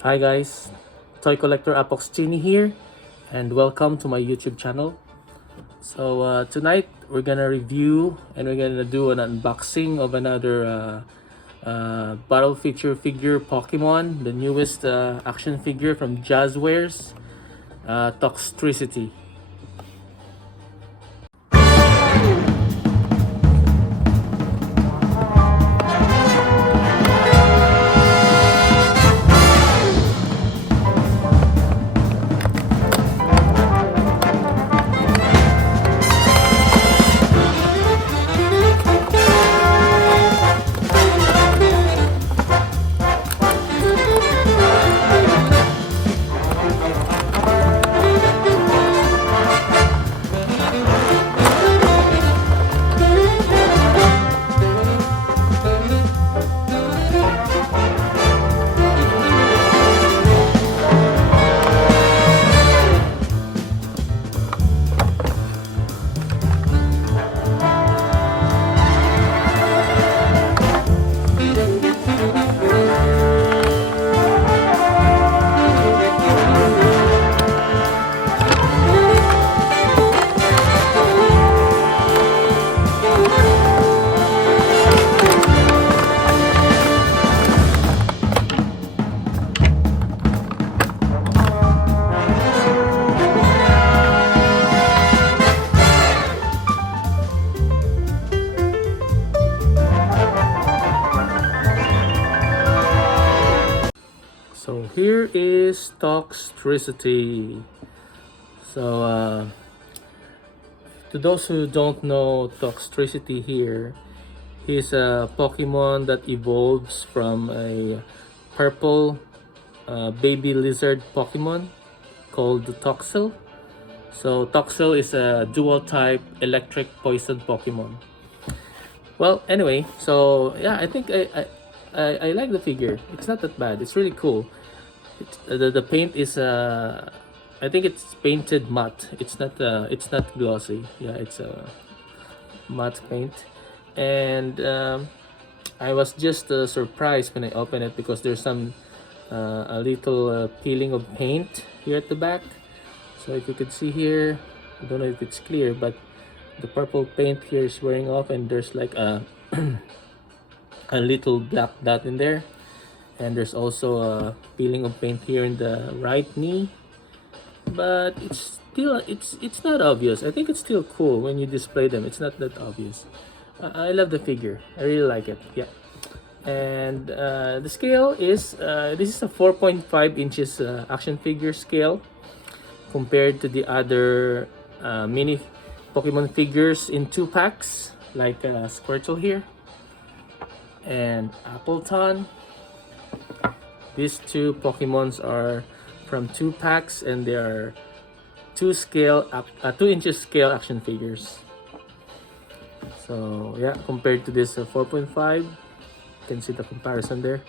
Hi guys, Toy Collector Apox Genie here, and welcome to my YouTube channel. So tonight we're gonna review and we're gonna do an unboxing of another battle feature figure Pokemon, the newest action figure from Jazzwares, Toxtricity. So here is Toxtricity. So to those who don't know Toxtricity here, he's a Pokemon that evolves from a purple baby lizard Pokemon called the Toxel. So Toxel is a dual type electric poison Pokemon. Well, anyway, so yeah, I think I like the figure. It's not that bad. It's really cool. The paint is I think it's painted matte. It's not glossy. Yeah, it's a matte paint, and I was just surprised when I opened it because there's some a little peeling of paint here at the back. So if you could see here, I don't know if it's clear, but the purple paint here is wearing off, and there's like a a little black dot in there, and there's also a peeling of paint here in the right knee, but it's not obvious. I think it's still cool when you display them. It's not that obvious. I love the figure. I really like it. Yeah. And the scale is this is a 4.5 inches action figure scale compared to the other mini Pokemon figures in 2 packs, like Squirtle here and Appleton. These two Pokemons are from 2 packs, and they are 2 inches scale action figures. So yeah, compared to this 4.5, you can see the comparison there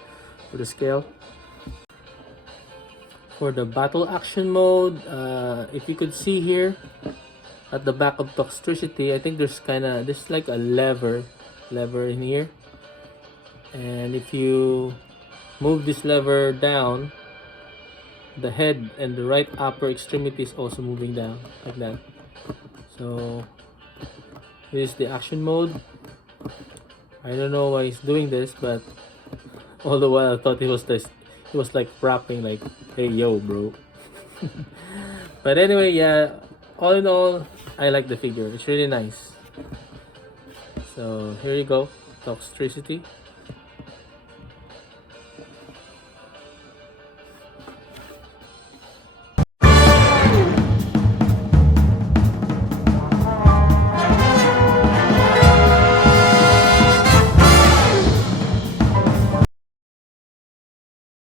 for the scale. For the battle action mode, if you could see here at the back of Toxtricity, I think there's like a lever in here, and if you move this lever down, the head and the right upper extremity is also moving down like that. So this is the action mode. I don't know why he's doing this, but all the while I thought he was like rapping like, "Hey yo, bro." But anyway, yeah, all in all, I like the figure. It's really nice. So here you go, Toxtricity.